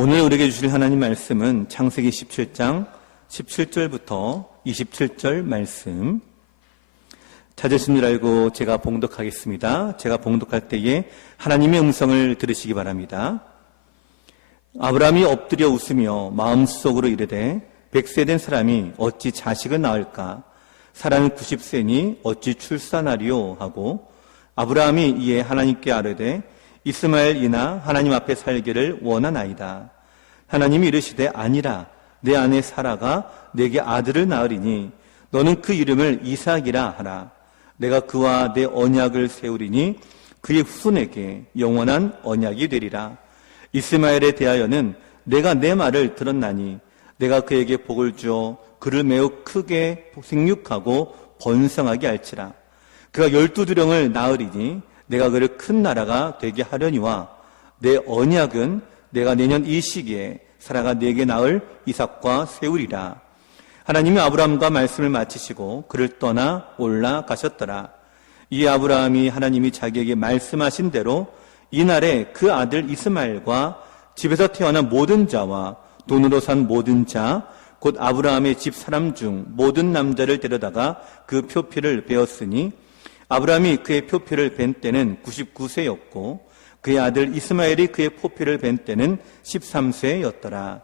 오늘 우리에게 주실 하나님 말씀은 창세기 17장 17절부터 27절 말씀. 찾으신 줄 알고 제가 봉독하겠습니다. 제가 봉독할 때에 하나님의 음성을 들으시기 바랍니다. 아브라함이 엎드려 웃으며 마음속으로 이르되 100세 된 사람이 어찌 자식을 낳을까? 사람이 90세니 어찌 출산하리요? 하고 아브라함이 이에 하나님께 아뢰되 이스마엘이나 하나님 앞에 살기를 원하나이다. 하나님이 이르시되 아니라 내 아내 사라가 내게 아들을 낳으리니 너는 그 이름을 이삭이라 하라. 내가 그와 내 언약을 세우리니 그의 후손에게 영원한 언약이 되리라. 이스마엘에 대하여는 내가 내 말을 들었나니 내가 그에게 복을 주어 그를 매우 크게 생육하고 번성하게 할지라. 그가 12두령을 낳으리니 내가 그를 큰 나라가 되게 하려니와 내 언약은 내가 내년 이 시기에 사라가 내게 낳을 이삭과 세우리라. 하나님이 아브라함과 말씀을 마치시고 그를 떠나 올라가셨더라. 이 아브라함이 하나님이 자기에게 말씀하신 대로 이날에 그 아들 이스마엘과 집에서 태어난 모든 자와 돈으로 산 모든 자 곧 아브라함의 집 사람 중 모든 남자를 데려다가 그 표피를 베었으니 아브라함이 그의 표피를 벤 때는 99세였고 그의 아들 이스마엘이 그의 표피를 벤 때는 13세였더라.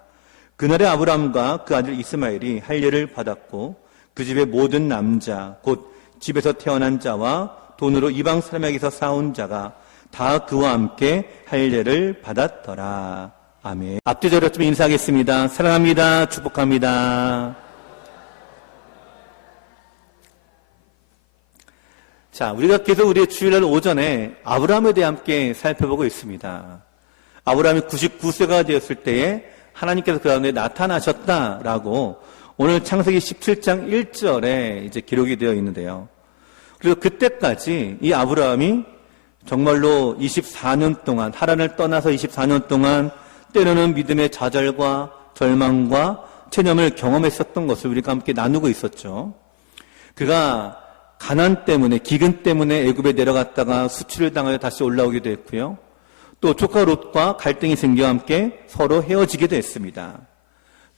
그날에 아브라함과 그 아들 이스마엘이 할례를 받았고 그 집의 모든 남자 곧 집에서 태어난 자와 돈으로 이방 사람에게서 사온 자가 다 그와 함께 할례를 받았더라. 아멘. 앞뒤적으로 좀 인사하겠습니다. 사랑합니다. 축복합니다. 자, 우리가 계속 우리의 주일날 오전에 아브라함에 대해 함께 살펴보고 있습니다. 아브라함이 99세가 되었을 때에 하나님께서 그 가운데 나타나셨다라고 오늘 창세기 17장 1절에 이제 기록이 되어 있는데요. 그리고 그때까지 이 아브라함이 정말로 24년 동안, 하란을 떠나서 24년 동안 때로는 믿음의 좌절과 절망과 체념을 경험했었던 것을 우리가 함께 나누고 있었죠. 그가 가난 때문에, 기근 때문에 애굽에 내려갔다가 수치를 당하여 다시 올라오기도 했고요. 또 조카 롯과 갈등이 생겨 함께 서로 헤어지기도 했습니다.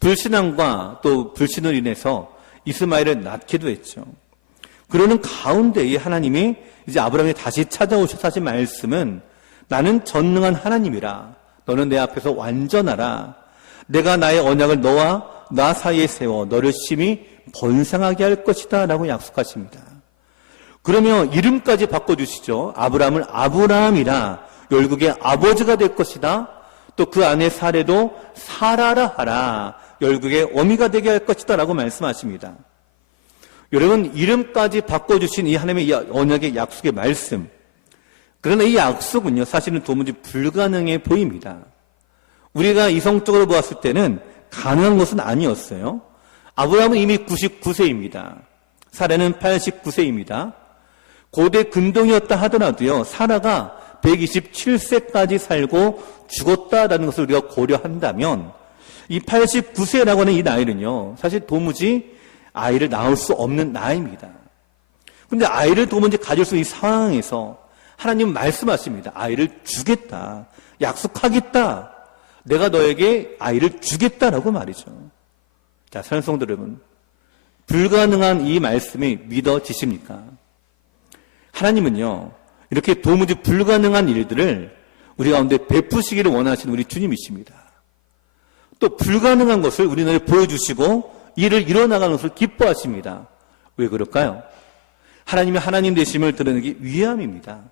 불신앙과 또 불신을 인해서 이스마엘을 낳기도 했죠. 그러는 가운데 이 하나님이 이제 아브라함이 다시 찾아오셔서 하신 말씀은 나는 전능한 하나님이라. 너는 내 앞에서 완전하라. 내가 나의 언약을 너와 나 사이에 세워 너를 심히 번성하게 할 것이다 라고 약속하십니다. 그러며 이름까지 바꿔주시죠. 아브라함을 아브라함이라 열국의 아버지가 될 것이다. 또 그 아내 사레도 사라라 하라. 열국의 어미가 되게 할 것이다 라고 말씀하십니다. 여러분, 이름까지 바꿔주신 이 하나님의 언약의 약속의 말씀, 그러나 이 약속은요 사실은 도무지 불가능해 보입니다. 우리가 이성적으로 보았을 때는 가능한 것은 아니었어요. 아브라함은 이미 99세입니다. 사라는 89세입니다. 고대 근동이었다 하더라도요 사라가 127세까지 살고 죽었다라는 것을 우리가 고려한다면 이 89세라고 하는 이 나이는요 사실 도무지 아이를 낳을 수 없는 나이입니다. 그런데 아이를 도무지 가질 수 있는 상황에서 하나님은 말씀하십니다. 아이를 주겠다. 약속하겠다. 내가 너에게 아이를 주겠다라고 말이죠. 자, 사랑하는 성도 여러분, 불가능한 이 말씀이 믿어지십니까? 하나님은요 이렇게 도무지 불가능한 일들을 우리 가운데 베푸시기를 원하시는 우리 주님이십니다. 또 불가능한 것을 우리 눈에 보여주시고 일을 이뤄나가는 것을 기뻐하십니다. 왜 그럴까요? 하나님이 하나님 되심을 드러내기 위함입니다.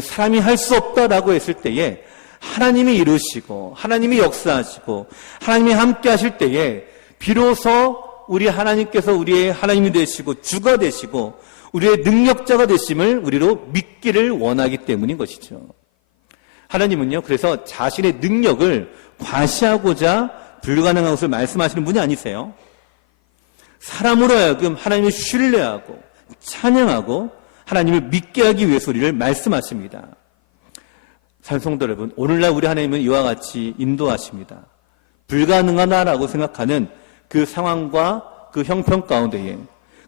사람이 할 수 없다라고 했을 때에 하나님이 이루시고 하나님이 역사하시고 하나님이 함께 하실 때에 비로소 우리 하나님께서 우리의 하나님이 되시고 주가 되시고 우리의 능력자가 되심을 우리로 믿기를 원하기 때문인 것이죠. 하나님은요 그래서 자신의 능력을 과시하고자 불가능한 것을 말씀하시는 분이 아니세요. 사람으로 하여금 하나님을 신뢰하고 찬양하고 하나님을 믿게 하기 위해서 우리를 말씀하십니다. 성도 여러분, 오늘날 우리 하나님은 이와 같이 인도하십니다. 불가능하다라고 생각하는 그 상황과 그 형편 가운데에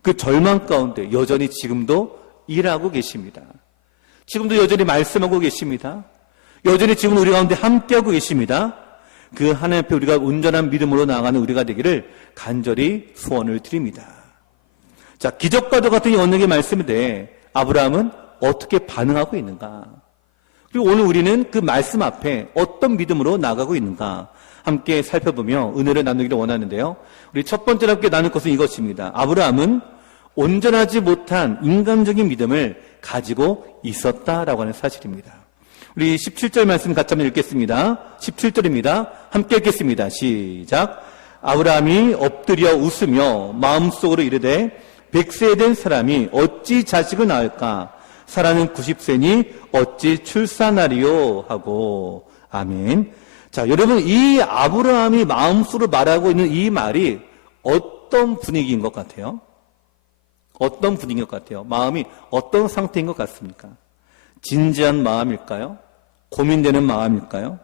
그 절망 가운데 여전히 지금도 일하고 계십니다. 지금도 여전히 말씀하고 계십니다. 여전히 지금 우리 가운데 함께하고 계십니다. 그 하나님 앞에 우리가 온전한 믿음으로 나아가는 우리가 되기를 간절히 소원을 드립니다. 자, 기적과도 같은 이 언약의 말씀인데 아브라함은 어떻게 반응하고 있는가? 그리고 오늘 우리는 그 말씀 앞에 어떤 믿음으로 나가고 있는가? 함께 살펴보며 은혜를 나누기를 원하는데요. 우리 첫 번째로 함께 나눌 것은 이것입니다. 아브라함은 온전하지 못한 인간적인 믿음을 가지고 있었다라고 하는 사실입니다. 우리 17절 말씀 같이 한번 읽겠습니다. 17절입니다. 함께 읽겠습니다. 시작. 아브라함이 엎드려 웃으며 마음속으로 이르되 100세 된 사람이 어찌 자식을 낳을까? 사라는 90세니 어찌 출산하리요? 하고. 아멘. 자, 여러분, 이 아브라함이 마음속으로 말하고 있는 이 말이 어떤 분위기인 것 같아요? 어떤 분위기인 것 같아요? 마음이 어떤 상태인 것 같습니까? 진지한 마음일까요? 고민되는 마음일까요?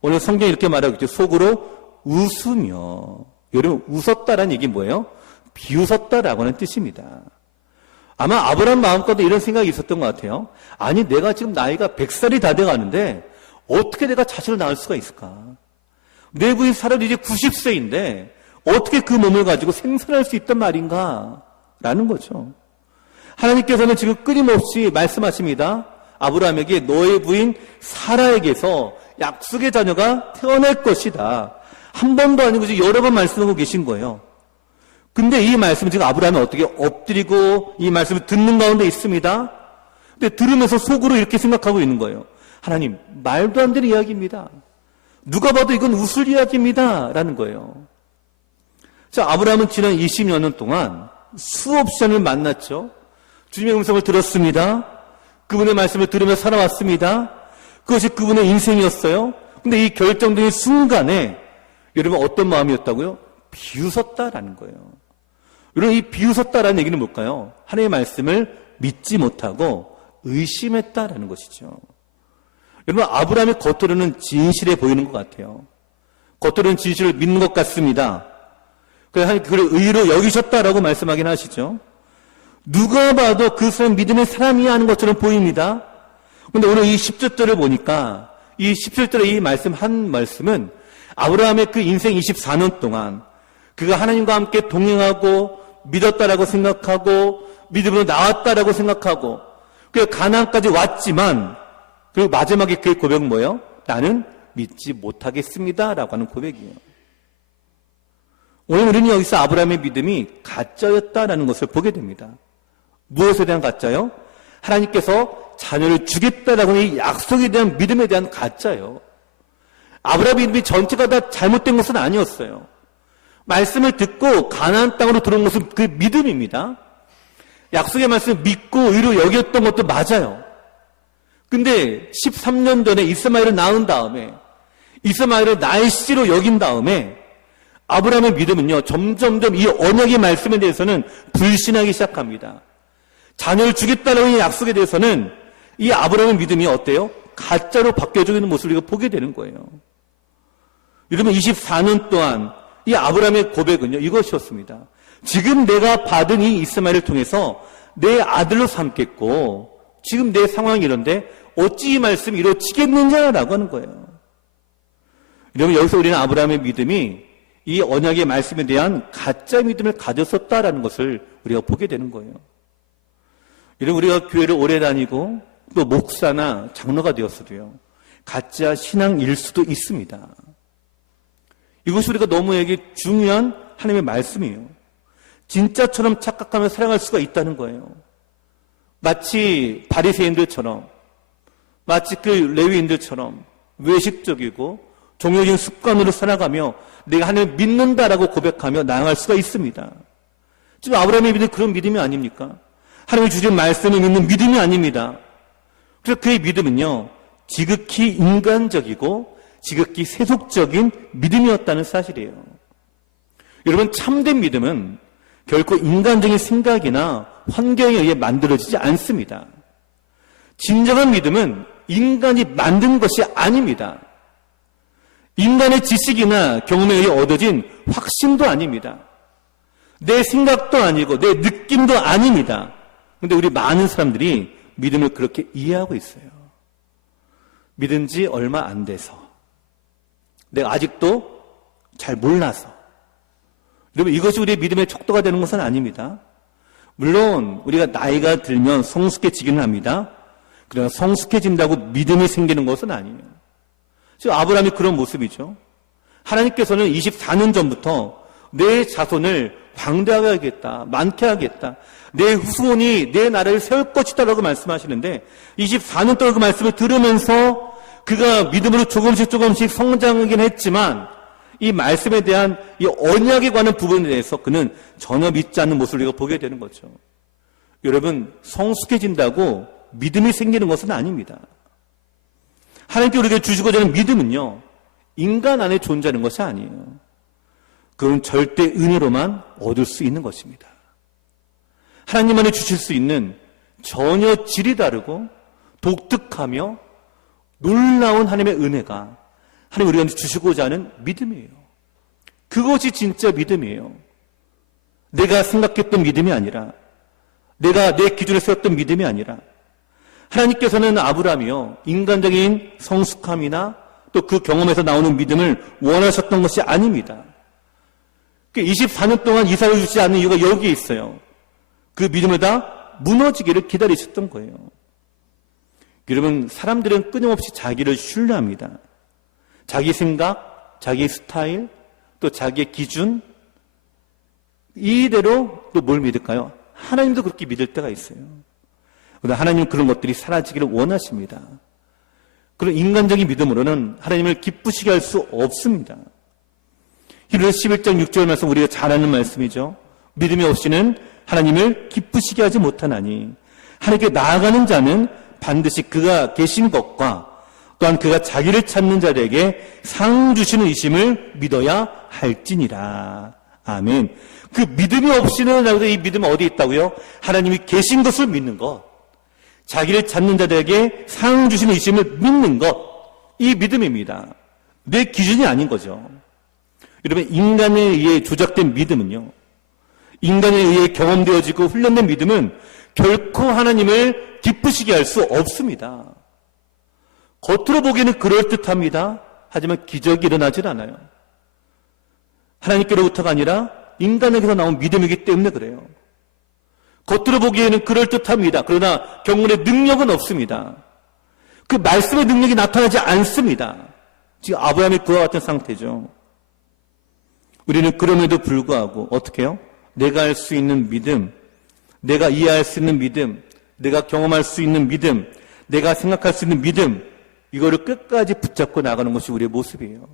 오늘 성경이 이렇게 말하고 있죠. 속으로 웃으며. 여러분, 웃었다라는 얘기 뭐예요? 비웃었다라고 하는 뜻입니다. 아마 아브라함 마음가도 이런 생각이 있었던 것 같아요. 아니, 내가 지금 나이가 100살이 다 돼가는데 어떻게 내가 자식을 낳을 수가 있을까? 내 부인 사라도 이제 90세인데 어떻게 그 몸을 가지고 생산할 수 있단 말인가? 라는 거죠. 하나님께서는 지금 끊임없이 말씀하십니다. 아브라함에게 너의 부인 사라에게서 약속의 자녀가 태어날 것이다. 한 번도 아니고 지금 여러 번 말씀하고 계신 거예요. 근데 이 말씀은 지금 아브라함이 어떻게 엎드리고 이 말씀을 듣는 가운데 있습니다. 근데 들으면서 속으로 이렇게 생각하고 있는 거예요. 하나님, 말도 안 되는 이야기입니다. 누가 봐도 이건 웃을 이야기입니다. 라는 거예요. 자, 아브라함은 지난 20여 년 동안 수없이 사람을 만났죠. 주님의 음성을 들었습니다. 그분의 말씀을 들으며 살아왔습니다. 그것이 그분의 인생이었어요. 근데 이 결정적인 순간에 여러분 어떤 마음이었다고요? 비웃었다라는 거예요. 여러분, 이 비웃었다라는 얘기는 뭘까요? 하나님의 말씀을 믿지 못하고 의심했다라는 것이죠. 여러분, 아브라함의 겉으로는 진실해 보이는 것 같아요. 겉으로는 진실을 믿는 것 같습니다. 그래서 하나님 그를 의로 여기셨다라고 말씀하긴 하시죠. 누가 봐도 그 사람 믿음의 사람이야 하는 것처럼 보입니다. 그런데 오늘 이 10절을 보니까 이 17절의 이 말씀 한 말씀은 아브라함의 그 인생 24년 동안 그가 하나님과 함께 동행하고 믿었다라고 생각하고 믿음으로 나왔다라고 생각하고 그 가나안까지 왔지만 그리고 마지막에 그의 고백은 뭐예요? 나는 믿지 못하겠습니다라고 하는 고백이에요. 오늘 우리는 여기서 아브라함의 믿음이 가짜였다라는 것을 보게 됩니다. 무엇에 대한 가짜요? 하나님께서 자녀를 주겠다라고 하는 이 약속에 대한 믿음에 대한 가짜요. 아브라함의 믿음이 전체가 다 잘못된 것은 아니었어요. 말씀을 듣고 가나안 땅으로 들어온 것은 그 믿음입니다. 약속의 말씀을 믿고 의로 여겼던 것도 맞아요. 근데 13년 전에 이스마엘을 낳은 다음에 이스마엘을 나의 씨로 여긴 다음에 아브라함의 믿음은요, 점점점 이 언약의 말씀에 대해서는 불신하기 시작합니다. 자녀를 주겠다는 이 약속에 대해서는 이 아브라함의 믿음이 어때요? 가짜로 바뀌어지고 있는 모습을 우리가 보게 되는 거예요. 여러분, 24년 동안 이 아브라함의 고백은요, 이것이었습니다. 지금 내가 받은 이 이스마엘을 통해서 내 아들로 삼겠고 지금 내 상황이 이런데 어찌 이 말씀이 이루어지겠느냐라고 하는 거예요. 여러분, 여기서 우리는 아브라함의 믿음이 이 언약의 말씀에 대한 가짜 믿음을 가졌었다라는 것을 우리가 보게 되는 거예요. 여러분, 우리가 교회를 오래 다니고 또 목사나 장로가 되었어도요, 가짜 신앙일 수도 있습니다. 이것이 우리가 너무에게 중요한 하나님의 말씀이에요. 진짜처럼 착각하며 살아갈 수가 있다는 거예요. 마치 바리새인들처럼, 마치 그 레위인들처럼 외식적이고 종교적인 습관으로 살아가며 내가 하나님을 믿는다라고 고백하며 나아갈 수가 있습니다. 지금 아브라함의 믿음은 그런 믿음이 아닙니까? 하나님이 주신 말씀을 믿는 믿음이 아닙니다. 그래서 그의 믿음은요, 지극히 인간적이고 지극히 세속적인 믿음이었다는 사실이에요. 여러분, 참된 믿음은 결코 인간적인 생각이나 환경에 의해 만들어지지 않습니다. 진정한 믿음은 인간이 만든 것이 아닙니다. 인간의 지식이나 경험에 의해 얻어진 확신도 아닙니다. 내 생각도 아니고 내 느낌도 아닙니다. 그런데 우리 많은 사람들이 믿음을 그렇게 이해하고 있어요. 믿은 지 얼마 안 돼서, 내가 아직도 잘 몰라서. 여러분, 이것이 우리의 믿음의 척도가 되는 것은 아닙니다. 물론 우리가 나이가 들면 성숙해지기는 합니다. 그러나 성숙해진다고 믿음이 생기는 것은 아니에요. 지금 아브라함이 그런 모습이죠. 하나님께서는 24년 전부터 내 자손을 광대하게 하겠다, 많게 하겠다, 내 후손이 내 나라를 세울 것이다 라고 말씀하시는데 24년 동안 그 말씀을 들으면서 그가 믿음으로 조금씩 성장하긴 했지만 이 말씀에 대한 이 언약에 관한 부분에 대해서 그는 전혀 믿지 않는 모습을 우리가 보게 되는 거죠. 여러분, 성숙해진다고 믿음이 생기는 것은 아닙니다. 하나님께 우리에게 주시고자 하는 믿음은요, 인간 안에 존재하는 것이 아니에요. 그건 절대 은혜로만 얻을 수 있는 것입니다. 하나님 안에 주실 수 있는 전혀 질이 다르고 독특하며 놀라운 하나님의 은혜가 하나님 우리한테 주시고자 하는 믿음이에요. 그것이 진짜 믿음이에요. 내가 생각했던 믿음이 아니라, 내가 내 기준에 세웠던 믿음이 아니라, 하나님께서는 아브라함이요, 인간적인 성숙함이나 또 그 경험에서 나오는 믿음을 원하셨던 것이 아닙니다. 24년 동안 이삭을 주지 않는 이유가 여기에 있어요. 그 믿음을 다 무너지기를 기다리셨던 거예요. 여러분, 사람들은 끊임없이 자기를 신뢰합니다. 자기 생각, 자기 스타일, 또 자기의 기준, 이대로 또 뭘 믿을까요? 하나님도 그렇게 믿을 때가 있어요. 그러나 하나님은 그런 것들이 사라지기를 원하십니다. 그런 인간적인 믿음으로는 하나님을 기쁘시게 할 수 없습니다. 히브리서 11장 6절 말씀 우리가 잘 아는 말씀이죠. 믿음이 없이는 하나님을 기쁘시게 하지 못하나니 하나님께 나아가는 자는 반드시 그가 계신 것과 또한 그가 자기를 찾는 자들에게 상 주시는 이심을 믿어야 할지니라. 아멘. 그 믿음이 없이는, 이 믿음은 어디에 있다고요? 하나님이 계신 것을 믿는 것, 자기를 찾는 자들에게 상 주시는 이심을 믿는 것, 이 믿음입니다. 내 기준이 아닌 거죠. 여러분, 인간에 의해 조작된 믿음은요, 인간에 의해 경험되어지고 훈련된 믿음은 결코 하나님을 기쁘시게 할 수 없습니다. 겉으로 보기에는 그럴듯합니다. 하지만 기적이 일어나질 않아요. 하나님께로부터가 아니라 인간에게서 나온 믿음이기 때문에 그래요. 겉으로 보기에는 그럴듯합니다. 그러나 경건의 능력은 없습니다. 그 말씀의 능력이 나타나지 않습니다. 지금 아브라함이 그와 같은 상태죠. 우리는 그럼에도 불구하고 어떻게 해요? 내가 할 수 있는 믿음, 내가 이해할 수 있는 믿음, 내가 경험할 수 있는 믿음, 내가 생각할 수 있는 믿음, 이거를 끝까지 붙잡고 나가는 것이 우리의 모습이에요.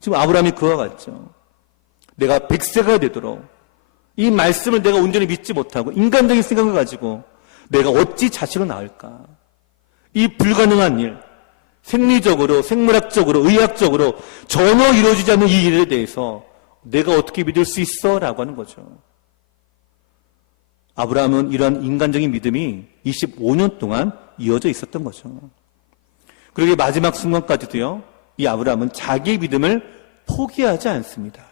지금 아브라함이 그와 같죠. 내가 100세가 되도록 이 말씀을 내가 온전히 믿지 못하고 인간적인 생각을 가지고 내가 어찌 자식을 낳을까? 이 불가능한 일, 생리적으로, 생물학적으로, 의학적으로 전혀 이루어지지 않는 이 일에 대해서 내가 어떻게 믿을 수 있어? 라고 하는 거죠. 아브라함은 이러한 인간적인 믿음이 25년 동안 이어져 있었던 거죠. 그러게 마지막 순간까지도요, 이 아브라함은 자기의 믿음을 포기하지 않습니다.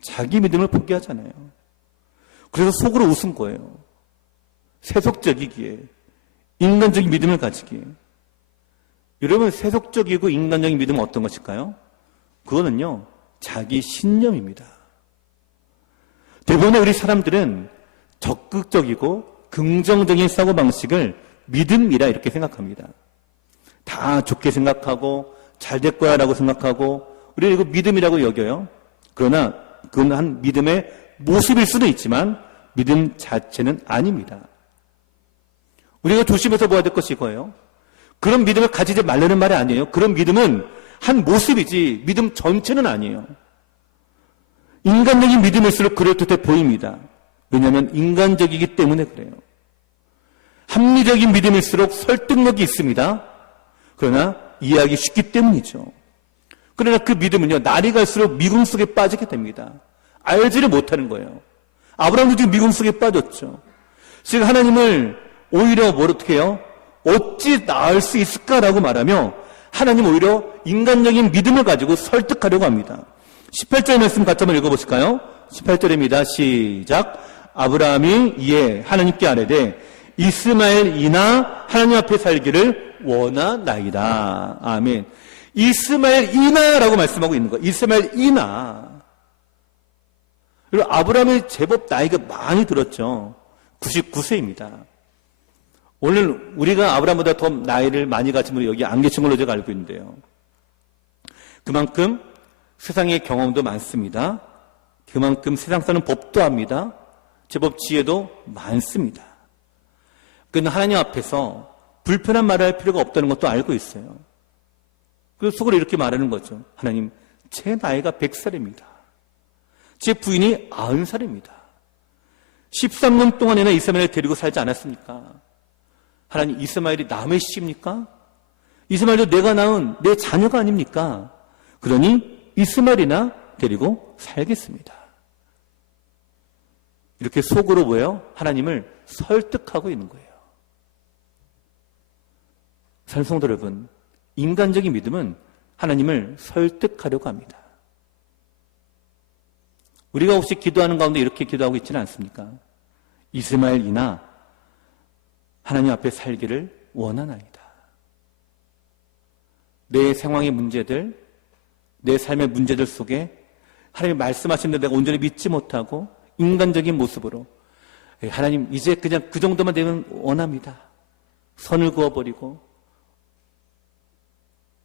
자기 믿음을 포기하잖아요. 그래서 속으로 웃은 거예요. 세속적이기에, 인간적인 믿음을 가지기에. 여러분, 세속적이고 인간적인 믿음은 어떤 것일까요? 그거는요, 자기 신념입니다. 대부분의 우리 사람들은 적극적이고 긍정적인 사고방식을 믿음이라 이렇게 생각합니다. 다 좋게 생각하고 잘 될 거야 라고 생각하고 우리는 이거 믿음이라고 여겨요. 그러나 그건 한 믿음의 모습일 수도 있지만 믿음 자체는 아닙니다. 우리가 조심해서 봐야 될 것이 이거예요. 그런 믿음을 가지지 말라는 말이 아니에요. 그런 믿음은 한 모습이지 믿음 전체는 아니에요. 인간적인 믿음일수록 그럴듯해 보입니다. 왜냐하면 인간적이기 때문에 그래요. 합리적인 믿음일수록 설득력이 있습니다. 그러나 이해하기 쉽기 때문이죠. 그러나 그 믿음은요, 날이 갈수록 미궁 속에 빠지게 됩니다. 알지를 못하는 거예요. 아브라함도 지금 미궁 속에 빠졌죠. 지금 하나님을 오히려 어떻게 해요? 어찌 나을 수 있을까라고 말하며 하나님 오히려 인간적인 믿음을 가지고 설득하려고 합니다. 18절 말씀 같이 한번 읽어보실까요? 18절입니다. 시작. 아브라함이 이에 하나님께 아뢰되 이스마엘이나 하나님 앞에 살기를 원하나이다. 아멘. 이스마엘이나라고 말씀하고 있는 거예요. 이스마엘이나. 그리고 아브라함이 제법 나이가 많이 들었죠. 99세입니다. 오늘 우리가 아브라함보다 더 나이를 많이 가진 분이 여기 안 계신 걸로 제가 알고 있는데요. 그만큼 세상의 경험도 많습니다. 그만큼 세상 사는 법도 합니다. 제법 지혜도 많습니다. 그런데 하나님 앞에서 불편한 말을 할 필요가 없다는 것도 알고 있어요. 그래서 속으로 이렇게 말하는 거죠. 하나님, 제 나이가 100살입니다. 제 부인이 90살입니다. 13년 동안이나 이스마엘을 데리고 살지 않았습니까? 하나님, 이스마엘이 남의 씨입니까? 이스마엘도 내가 낳은 내 자녀가 아닙니까? 그러니 이스마엘이나 데리고 살겠습니다. 이렇게 속으로 뭐예요? 하나님을 설득하고 있는 거예요. 사랑하는 성도 여러분, 인간적인 믿음은 하나님을 설득하려고 합니다. 우리가 혹시 기도하는 가운데 이렇게 기도하고 있지는 않습니까? 이스마엘이나 하나님 앞에 살기를 원하나이다. 내 상황의 문제들, 내 삶의 문제들 속에 하나님이 말씀하시는데 내가 온전히 믿지 못하고 인간적인 모습으로 하나님 이제 그냥 그 정도만 되면 원합니다. 선을 그어버리고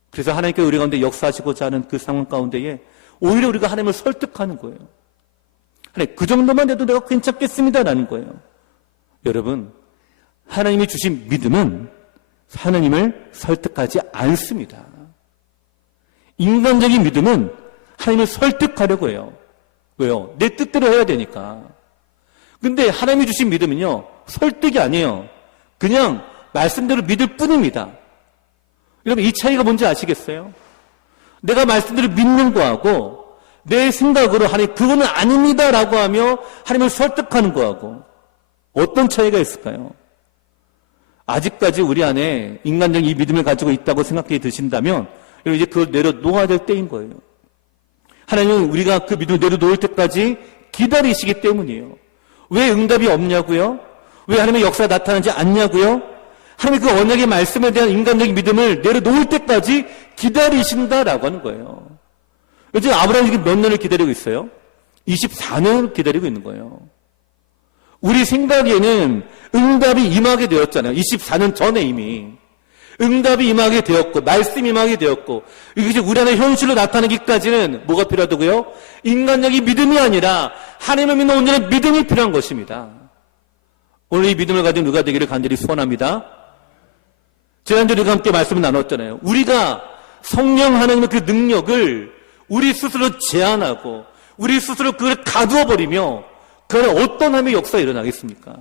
그래서 하나님께 우리 가운데 역사하시고자 하는 그 상황 가운데에 오히려 우리가 하나님을 설득하는 거예요. 하나님 그 정도만 돼도 내가 괜찮겠습니다라는 거예요. 여러분, 하나님이 주신 믿음은 하나님을 설득하지 않습니다. 인간적인 믿음은 하나님을 설득하려고 해요. 왜요? 내 뜻대로 해야 되니까. 근데 하나님이 주신 믿음은요, 설득이 아니에요. 그냥 말씀대로 믿을 뿐입니다. 여러분, 이 차이가 뭔지 아시겠어요? 내가 말씀대로 믿는 거하고 내 생각으로 하나님 그거는 아닙니다라고 하며 하나님을 설득하는 거하고 어떤 차이가 있을까요? 아직까지 우리 안에 인간적인 이 믿음을 가지고 있다고 생각해 드신다면 이제 그걸 내려놓아야 될 때인 거예요. 하나님은 우리가 그 믿음을 내려놓을 때까지 기다리시기 때문이에요. 왜 응답이 없냐고요? 왜 하나님의 역사가 나타나지 않냐고요? 하나님의 그 언약의 말씀에 대한 인간적인 믿음을 내려놓을 때까지 기다리신다라고 하는 거예요. 요즘 아브라함이 몇 년을 기다리고 있어요? 24년을 기다리고 있는 거예요. 우리 생각에는 응답이 임하게 되었잖아요. 24년 전에 이미. 응답이 임하게 되었고, 말씀이 임하게 되었고, 이게 우리 안에 현실로 나타나기까지는 뭐가 필요하다고요? 인간적인 믿음이 아니라 하나님을 믿는 온전한 믿음이 필요한 것입니다. 오늘 이 믿음을 가진 누가 되기를 간절히 소원합니다. 지난주에 우리가 함께 말씀을 나눴잖아요. 우리가 성령 하나님의 그 능력을 우리 스스로 제한하고 우리 스스로 그걸 가두어버리며 그 안에 어떤 하나님의 역사가 일어나겠습니까?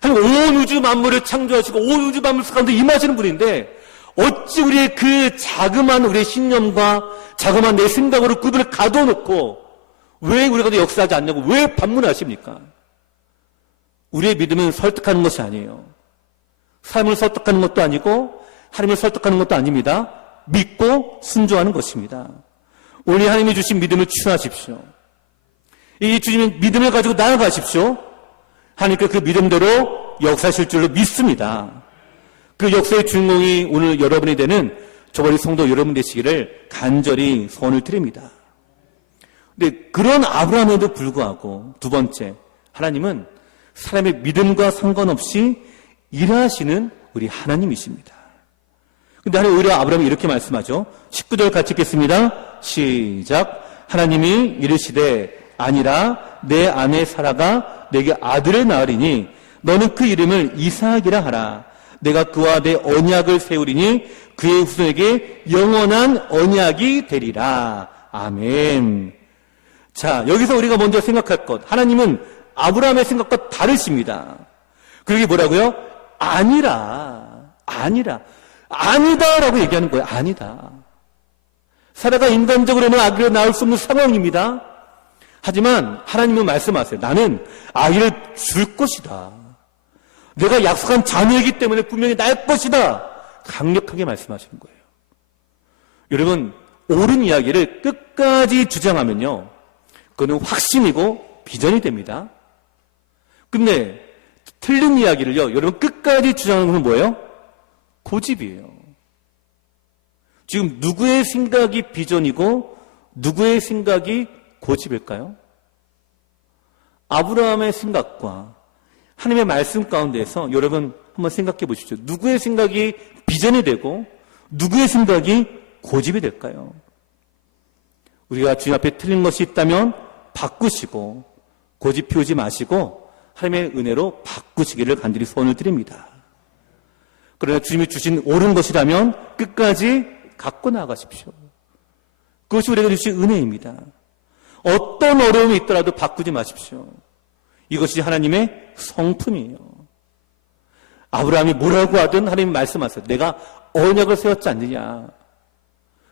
하나님 온 우주 만물을 창조하시고 온 우주 만물 가운데 임하시는 분인데 어찌 우리의 그 자그마한 우리의 신념과 자그마한 내 생각으로 그들을 가둬놓고 왜 우리 가운데 역사하지 않냐고 왜 반문하십니까? 우리의 믿음은 설득하는 것이 아니에요. 삶을 설득하는 것도 아니고 하나님을 설득하는 것도 아닙니다. 믿고 순종하는 것입니다. 오늘 하나님이 주신 믿음을 취하십시오. 이 주님의 믿음을 가지고 나아가십시오. 하나님께 그 믿음대로 역사하실 줄로 믿습니다. 그 역사의 주인공이 오늘 여러분이 되는 저버리 성도 여러분 되시기를 간절히 소원을 드립니다. 근데 그런 아브라함에도 불구하고 두 번째, 하나님은 사람의 믿음과 상관없이 일하시는 우리 하나님이십니다. 근데 하나님 오히려 아브라함이 이렇게 말씀하죠. 19절 같이 읽겠습니다. 시작. 하나님이 이르시되 아니라 내 아내 사라가 내게 아들을 낳으리니 너는 그 이름을 이삭이라 하라. 내가 그와 내 언약을 세우리니 그의 후손에게 영원한 언약이 되리라. 아멘. 자, 여기서 우리가 먼저 생각할 것. 하나님은 아브라함의 생각과 다르십니다. 그게 뭐라고요? 아니다라고 얘기하는 거예요. 아니다. 사라가 인간적으로는 아기를 낳을 수 없는 상황입니다. 하지만 하나님은 말씀하세요. 나는 아기를 줄 것이다. 내가 약속한 자녀이기 때문에 분명히 낳을 것이다. 강력하게 말씀하시는 거예요. 여러분, 옳은 이야기를 끝까지 주장하면요, 그거는 확신이고 비전이 됩니다. 근데 틀린 이야기를요, 여러분 끝까지 주장하는 것은 뭐예요? 고집이에요. 지금 누구의 생각이 비전이고 누구의 생각이 고집일까요? 아브라함의 생각과 하나님의 말씀 가운데에서 여러분 한번 생각해 보십시오. 누구의 생각이 비전이 되고 누구의 생각이 고집이 될까요? 우리가 주님 앞에 틀린 것이 있다면 바꾸시고 고집 피우지 마시고 하나님의 은혜로 바꾸시기를 간절히 소원을 드립니다. 그러나 주님이 주신 옳은 것이라면 끝까지 갖고 나가십시오. 그것이 우리에게 주신 은혜입니다. 어떤 어려움이 있더라도 바꾸지 마십시오. 이것이 하나님의 성품이에요. 아브라함이 뭐라고 하든 하나님 말씀하세요. 내가 언약을 세웠지 않느냐.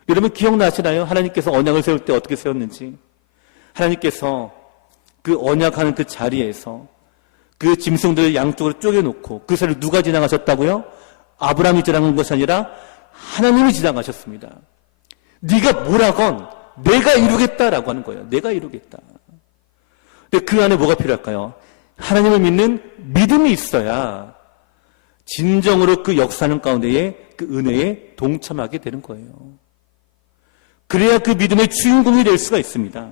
여러분 기억나시나요? 하나님께서 언약을 세울 때 어떻게 세웠는지. 하나님께서 그 언약하는 그 자리에서 그 짐승들을 양쪽으로 쪼개놓고 그 사이를 누가 지나가셨다고요? 아브라함이 지나간 것이 아니라 하나님이 지나가셨습니다. 네가 뭐라건 내가 이루겠다라고 하는 거예요. 내가 이루겠다. 근데 그 안에 뭐가 필요할까요? 하나님을 믿는 믿음이 있어야 진정으로 그 역사하는 가운데에 그 은혜에 동참하게 되는 거예요. 그래야 그 믿음의 주인공이 될 수가 있습니다.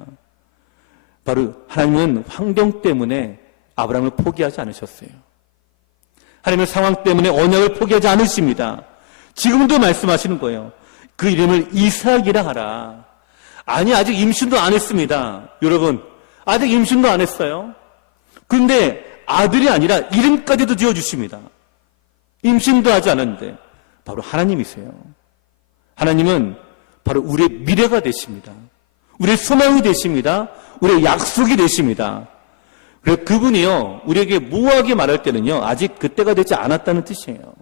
바로 하나님은 환경 때문에 아브라함을 포기하지 않으셨어요. 하나님의 상황 때문에 언약을 포기하지 않으십니다. 지금도 말씀하시는 거예요. 그 이름을 이삭이라 하라. 아니 아직 임신도 안 했습니다. 여러분 아직 임신도 안 했어요. 그런데 아들이 아니라 이름까지도 지어주십니다. 임신도 하지 않았는데 바로 하나님이세요. 하나님은 바로 우리의 미래가 되십니다. 우리의 소망이 되십니다. 우리의 약속이 되십니다. 그래서 그분이요 우리에게 모호하게 말할 때는요 아직 그때가 되지 않았다는 뜻이에요.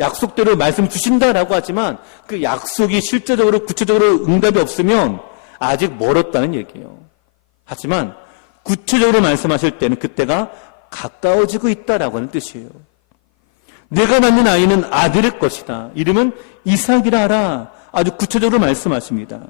약속대로 말씀 주신다라고 하지만 그 약속이 실제적으로 구체적으로 응답이 없으면 아직 멀었다는 얘기예요. 하지만 구체적으로 말씀하실 때는 그때가 가까워지고 있다라고 하는 뜻이에요. 내가 낳는 아이는 아들일 것이다. 이름은 이삭이라 하라. 아주 구체적으로 말씀하십니다.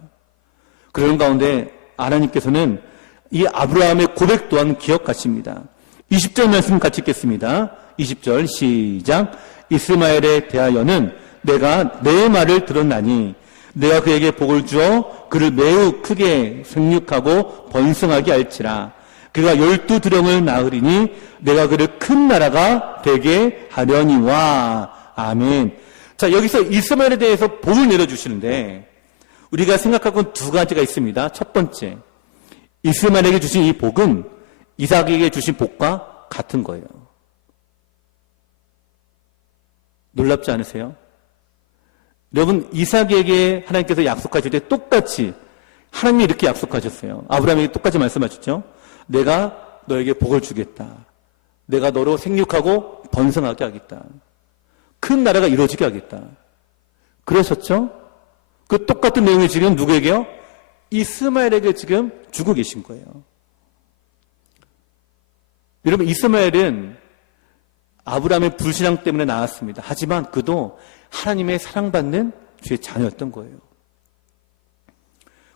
그런 가운데 하나님께서는 이 아브라함의 고백 또한 기억하십니다. 20절 말씀 같이 읽겠습니다. 20절 시작. 이스마엘에 대하여는 내가 내 말을 들었나니 내가 그에게 복을 주어 그를 매우 크게 생육하고 번성하게 할지라. 그가 12두령을 낳으리니 내가 그를 큰 나라가 되게 하려니와. 아멘. 자, 여기서 이스마엘에 대해서 복을 내려주시는데 우리가 생각하고는 두 가지가 있습니다. 첫 번째, 이스마엘에게 주신 이 복은 이삭에게 주신 복과 같은 거예요. 놀랍지 않으세요? 여러분, 이삭에게 하나님께서 약속하실 때 똑같이 하나님이 이렇게 약속하셨어요. 아브라함에게 똑같이 말씀하셨죠. 내가 너에게 복을 주겠다. 내가 너로 생육하고 번성하게 하겠다. 큰 나라가 이루어지게 하겠다. 그러셨죠? 그 똑같은 내용이 지금 누구에게요? 이스마엘에게 지금 주고 계신 거예요. 여러분, 이스마엘은 아브라함의 불신앙 때문에 나왔습니다. 하지만 그도 하나님의 사랑받는 주의 자녀였던 거예요.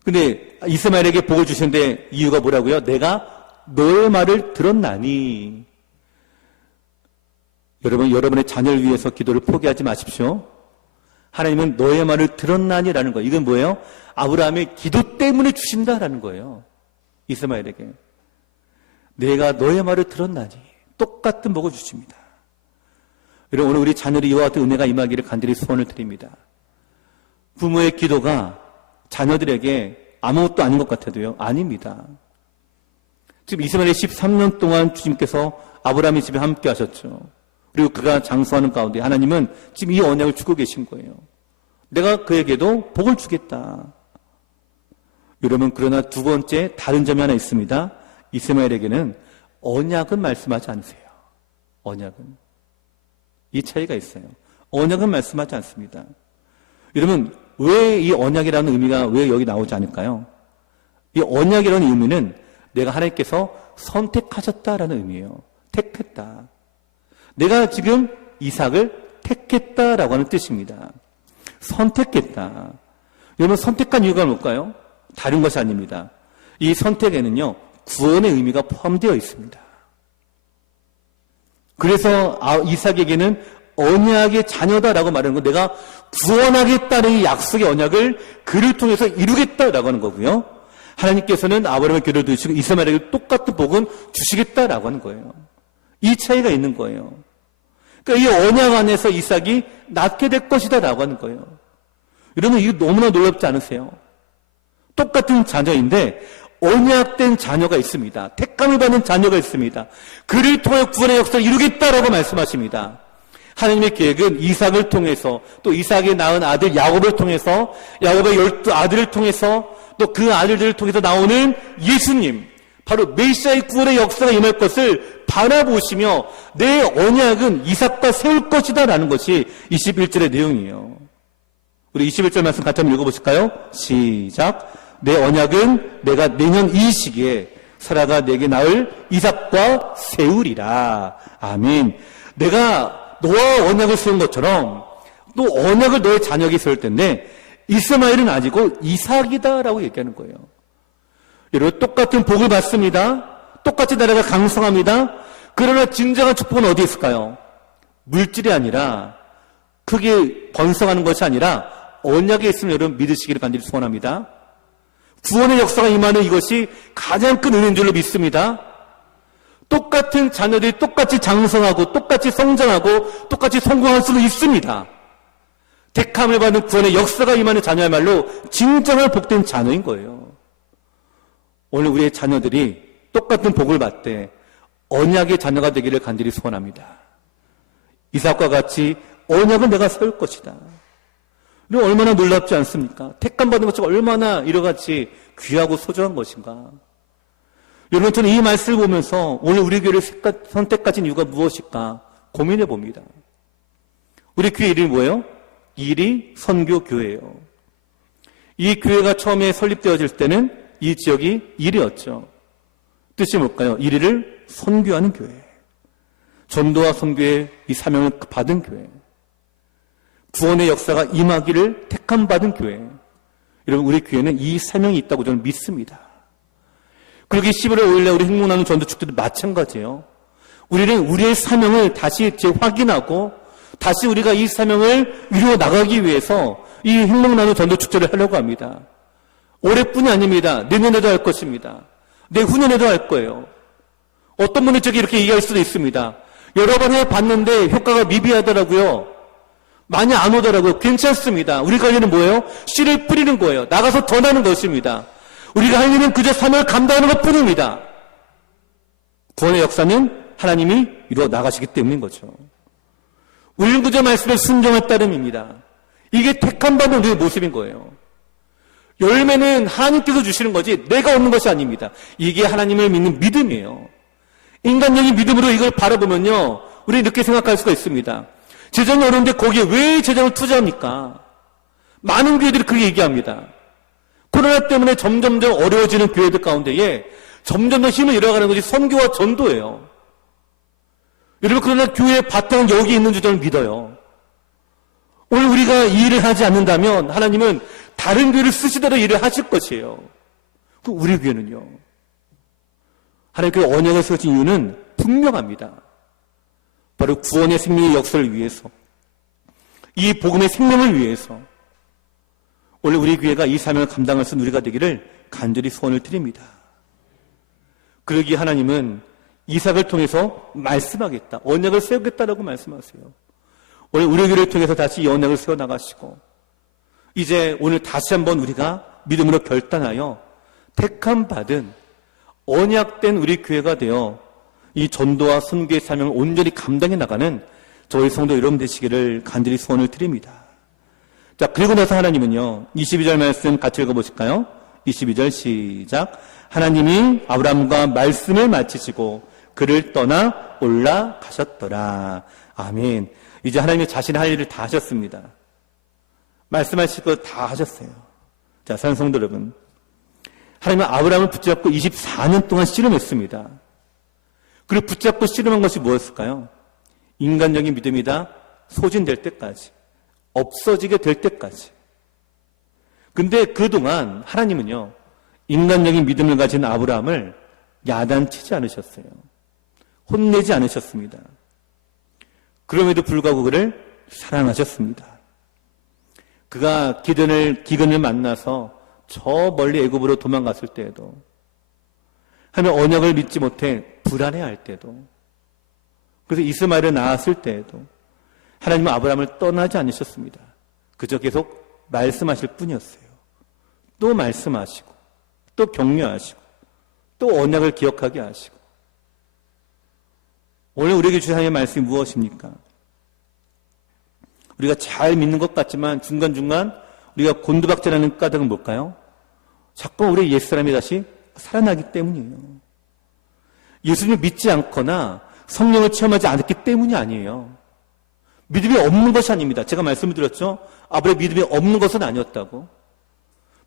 근데 이스마엘에게 복을 주셨는데 이유가 뭐라고요? 내가 너의 말을 들었나니. 여러분, 여러분의 자녀를 위해서 기도를 포기하지 마십시오. 하나님은 너의 말을 들었나니라는 거예요. 이건 뭐예요? 아브라함의 기도 때문에 주신다라는 거예요. 이스마엘에게. 내가 너의 말을 들었나니. 똑같은 복을 주십니다. 여러분, 오늘 우리 자녀들이 이와 같은 은혜가 임하기를 간절히 소원을 드립니다. 부모의 기도가 자녀들에게 아무것도 아닌 것 같아도요. 아닙니다. 지금 이스마엘의 13년 동안 주님께서 아브라함의 집에 함께 하셨죠. 그리고 그가 장수하는 가운데 하나님은 지금 이 언약을 주고 계신 거예요. 내가 그에게도 복을 주겠다. 여러분, 그러나 두 번째 다른 점이 하나 있습니다. 이스마엘에게는 언약은 말씀하지 않으세요. 언약은. 이 차이가 있어요. 언약은 말씀하지 않습니다. 여러분, 왜 이 언약이라는 의미가 왜 여기 나오지 않을까요? 이 언약이라는 의미는 내가 하나님께서 선택하셨다라는 의미예요. 택했다. 내가 지금 이삭을 택했다라고 하는 뜻입니다. 선택했다. 여러분, 선택한 이유가 뭘까요? 다른 것이 아닙니다. 이 선택에는요, 구원의 의미가 포함되어 있습니다. 그래서 이삭에게는 언약의 자녀다라고 말하는 건 내가 구원하겠다는 이 약속의 언약을 그를 통해서 이루겠다라고 하는 거고요. 하나님께서는 아브라함의 교를 두시고 이스마엘에게 똑같은 복은 주시겠다라고 하는 거예요. 이 차이가 있는 거예요. 그러니까 이 언약 안에서 이삭이 낳게 될 것이다라고 하는 거예요. 여러분 이거 너무나 놀랍지 않으세요? 똑같은 자녀인데 언약된 자녀가 있습니다. 택감을 받는 자녀가 있습니다. 그를 통해 구원의 역사를 이루겠다라고 말씀하십니다. 하나님의 계획은 이삭을 통해서 또 이삭이 낳은 아들 야곱을 통해서 야곱의 12아들을 통해서 또 그 아들들을 통해서 나오는 예수님 바로 메시아의 구원의 역사가 임할 것을 바라보시며 내 언약은 이삭과 세울 것이다 라는 것이 21절의 내용이에요. 우리 21절 말씀 같이 한번 읽어보실까요? 시작. 내 언약은 내가 내년 이 시기에 사라가 내게 낳을 이삭과 세우리라. 아멘. 내가 너와 언약을 세운 것처럼 또 언약을 너의 자녀에게 세울 텐데 이스마엘은 아니고 이삭이다라고 얘기하는 거예요. 여러분 똑같은 복을 받습니다. 똑같이 나라가 강성합니다. 그러나 진정한 축복은 어디에 있을까요? 물질이 아니라 크게 번성하는 것이 아니라 언약에 있음을 여러분 믿으시기를 간절히 소원합니다. 구원의 역사가 임하는 이것이 가장 큰 은혜인 줄로 믿습니다. 똑같은 자녀들이 똑같이 장성하고 똑같이 성장하고 똑같이 성공할 수는 있습니다. 택함을 받는 구원의 역사가 임하는 자녀야말로 진정한 복된 자녀인 거예요. 오늘 우리의 자녀들이 똑같은 복을 받되 언약의 자녀가 되기를 간절히 소원합니다. 이삭과 같이 언약은 내가 세울 것이다. 얼마나 놀랍지 않습니까? 택감 받은 것이 얼마나 이러같이 귀하고 소중한 것인가. 여러분 저는 이 말씀을 보면서 오늘 우리 교회를 선택하신 이유가 무엇일까 고민해 봅니다. 우리 교회 이름이 뭐예요? 이리 선교교회예요. 이 교회가 처음에 설립되어질 때는 이 지역이 이리였죠. 뜻이 뭘까요? 이리를 선교하는 교회. 전도와 선교의 이 사명을 받은 교회. 구원의 역사가 임하기를 택함받은 교회. 여러분 우리 교회는 이 사명이 있다고 저는 믿습니다. 그러기 11월 5일날 우리 행복나눔 전도축제도 마찬가지예요. 우리는 우리의 사명을 다시 재확인하고 다시 우리가 이 사명을 이루어 나가기 위해서 이 행복나눔 전도축제를 하려고 합니다. 올해뿐이 아닙니다. 내년에도 할 것입니다. 내후년에도 할 거예요. 어떤 분이 저기 이렇게 얘기할 수도 있습니다. 여러 번 해봤는데 효과가 미비하더라고요. 많이 안 오더라고요. 괜찮습니다. 우리가 할 일은 뭐예요? 씨를 뿌리는 거예요. 나가서 전하는 것입니다. 우리가 할 일은 그저 사명을 감당하는 것뿐입니다. 구원의 역사는 하나님이 이루어 나가시기 때문인 거죠. 우리는 그저 말씀에 순종할 따름입니다. 이게 택함받은 우리의 모습인 거예요. 열매는 하나님께서 주시는 거지 내가 얻는 것이 아닙니다. 이게 하나님을 믿는 믿음이에요. 인간적인 믿음으로 이걸 바라보면요 우리 이렇게 생각할 수가 있습니다. 재정이 어려운데 거기에 왜 재정을 투자합니까? 많은 교회들이 그렇게 얘기합니다. 코로나 때문에 점점점 어려워지는 교회들 가운데에 점점 더 힘을 잃어가는 것이 선교와 전도예요. 여러분 그러나 교회의 바탕은 여기 있는 줄 저는 믿어요. 오늘 우리가 이 일을 하지 않는다면 하나님은 다른 교회를 쓰시더라도 일을 하실 것이에요. 그 우리 교회는요. 하나님께서 언약을 세우신 이유는 분명합니다. 바로 구원의 생명의 역사를 위해서 이 복음의 생명을 위해서 오늘 우리 교회가 이 사명을 감당할 수 있는 우리가 되기를 간절히 소원을 드립니다. 그러기에 하나님은 이삭을 통해서 말씀하겠다. 언약을 세우겠다라고 말씀하세요. 오늘 우리 교회를 통해서 다시 이 언약을 세워나가시고 이제 오늘 다시 한번 우리가 믿음으로 결단하여 택함받은 언약된 우리 교회가 되어 이 전도와 선교의 사명을 온전히 감당해 나가는 저희 성도 여러분 되시기를 간절히 소원을 드립니다. 자, 그리고 나서 하나님은요 22절 말씀 같이 읽어보실까요? 22절 시작. 하나님이 아브라함과 말씀을 마치시고 그를 떠나 올라가셨더라. 아멘. 이제 하나님이 자신의 할 일을 다 하셨습니다. 말씀하실 것 다 하셨어요. 자, 사랑하는 성도 여러분, 하나님은 아브라함을 붙잡고 24년 동안 씨름했습니다. 그리고 붙잡고 씨름한 것이 무엇일까요? 인간적인 믿음이다 소진될 때까지, 없어지게 될 때까지. 근데 그동안 하나님은요 인간적인 믿음을 가진 아브라함을 야단치지 않으셨어요. 혼내지 않으셨습니다. 그럼에도 불구하고 그를 사랑하셨습니다. 그가 기근을 만나서 저 멀리 애굽으로 도망갔을 때에도, 하나님의 언약을 믿지 못해 불안해할 때도, 그래서 이스마엘을 낳았을 때에도 하나님은 아브라함을 떠나지 않으셨습니다. 그저 계속 말씀하실 뿐이었어요. 또 말씀하시고, 또 격려하시고, 또 언약을 기억하게 하시고. 오늘 우리에게 주신 하나님의 말씀이 무엇입니까? 우리가 잘 믿는 것 같지만 중간중간 우리가 곤두박질하는 까닭은 뭘까요? 자꾸 우리 옛사람이 다시 살아나기 때문이에요. 예수님을 믿지 않거나 성령을 체험하지 않았기 때문이 아니에요. 믿음이 없는 것이 아닙니다. 제가 말씀을 드렸죠. 아브라함의 믿음이 없는 것은 아니었다고.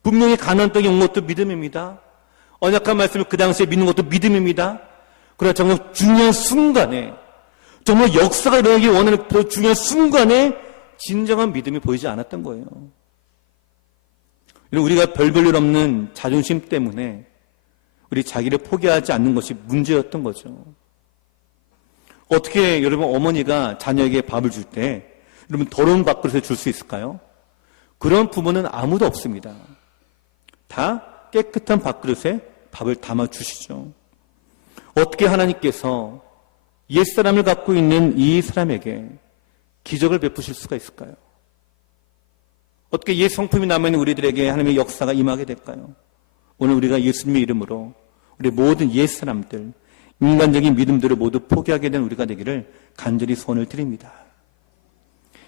분명히 가나안 땅에 온 것도 믿음입니다. 언약한 말씀을 그 당시에 믿는 것도 믿음입니다. 그러나 정말 중요한 순간에, 정말 역사가 일어나기 원하는 그 중요한 순간에 진정한 믿음이 보이지 않았던 거예요. 우리가 별볼일 없는 자존심 때문에 우리 자기를 포기하지 않는 것이 문제였던 거죠. 어떻게 여러분 어머니가 자녀에게 밥을 줄 때 여러분 더러운 밥그릇에 줄 수 있을까요? 그런 부모는 아무도 없습니다. 다 깨끗한 밥그릇에 밥을 담아 주시죠. 어떻게 하나님께서 옛사람을 갖고 있는 이 사람에게 기적을 베푸실 수가 있을까요? 어떻게 옛 성품이 남아있는 우리들에게 하나님의 역사가 임하게 될까요? 오늘 우리가 예수님의 이름으로 우리 모든 옛사람들, 인간적인 믿음들을 모두 포기하게 된 우리가 되기를 간절히 소원을 드립니다.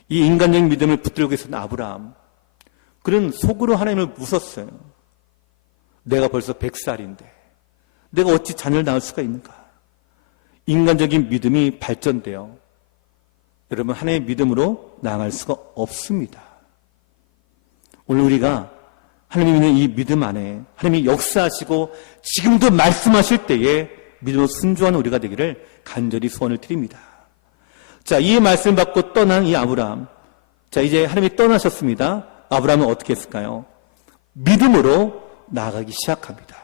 이 인간적인 믿음을 붙들고 있었던 아브라함, 그는 속으로 하나님을 웃었어요. 내가 벌써 100살인데 내가 어찌 자녀를 낳을 수가 있는가? 인간적인 믿음이 발전되어 여러분 하나님의 믿음으로 나아갈 수가 없습니다. 오늘 우리가 하나님이 있는 이 믿음 안에 하나님이 역사하시고 지금도 말씀하실 때에 믿음으로 순종하는 우리가 되기를 간절히 소원을 드립니다. 자, 이 말씀 받고 떠난 이 아브라함. 자, 이제 하나님이 떠나셨습니다. 아브라함은 어떻게 했을까요? 믿음으로 나아가기 시작합니다.